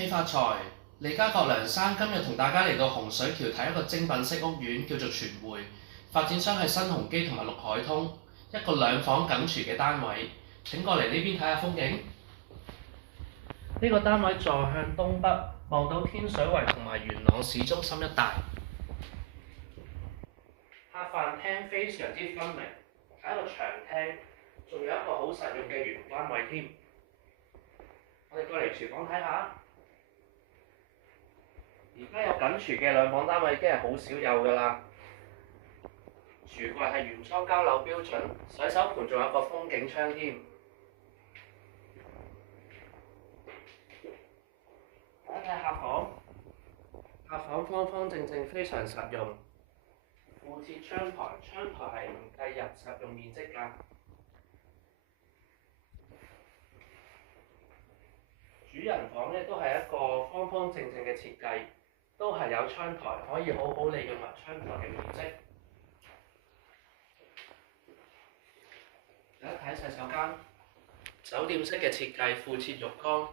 喜發財！利嘉閣梁生今日同大家嚟到洪水橋睇一個精品式屋苑，叫做全匯。發展商係新鴻基同埋陸海通，一個兩房緊廚嘅單位。請過嚟呢邊睇下風景。呢個單位坐向東北，望到天水圍同埋元朗市中心一帶。客飯廳非常之分明，係一個長廳，仲有一個好實用嘅玄關位添。我哋過嚟廚房睇下。而家有緊廚嘅兩房單位已經係好少有㗎啦。廚櫃係原裝交樓標準，洗手盆仲有個風景窗添。睇睇客房，客房方方正正，非常實用。附設窗台，窗台係唔計入實用面積㗎。主人房呢都係一個方方正正嘅設計，都係有窗台，可以好好利用埋窗台嘅面積。睇一睇洗手間，酒店式嘅設計，附設浴缸，